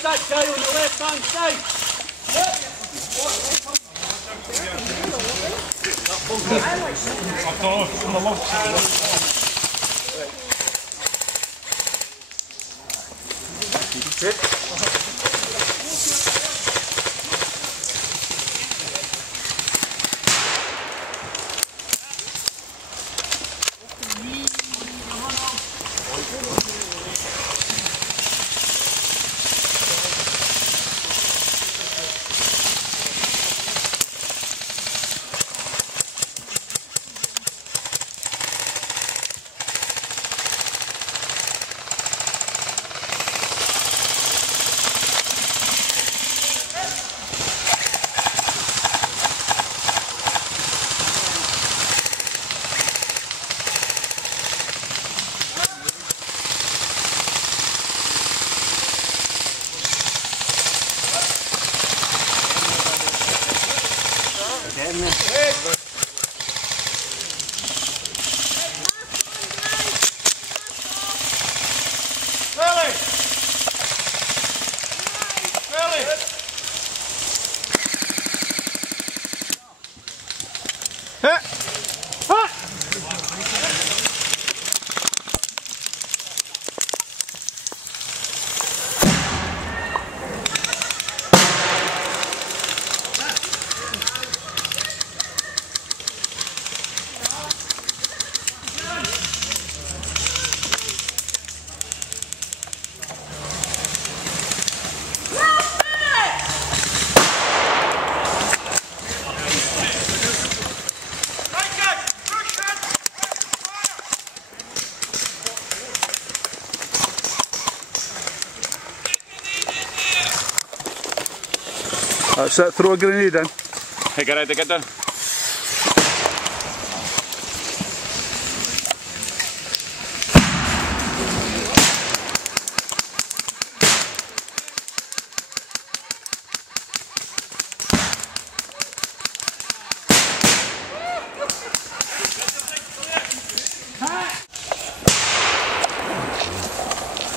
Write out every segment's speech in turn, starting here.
stake, Jay, on your left hand stake. So throw a grenade in. Hey, get out there, get down.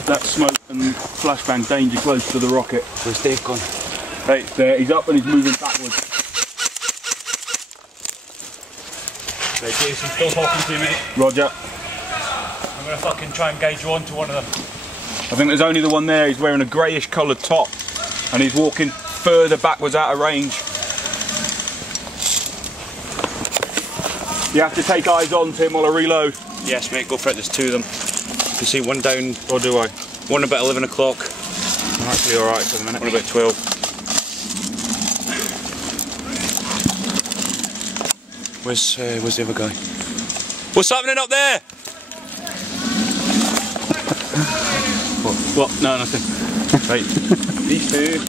That smoke and flashbang danger close to the rocket. Where's Dave gone? Right, there, he's up and he's moving backwards. Right, Jason, still talking to me. Roger. I'm going to fucking try and gauge you onto one of them. I think there's only the one there. He's wearing a greyish coloured top and he's walking further backwards out of range. You have to take eyes on Tim while I reload. Yes, mate, go for it. There's two of them. You can see one down. Or do I? One about 11 o'clock. I'm actually alright for the minute. One about 12. Where's the other guy? What's happening up there? What? No, nothing. Right. These two.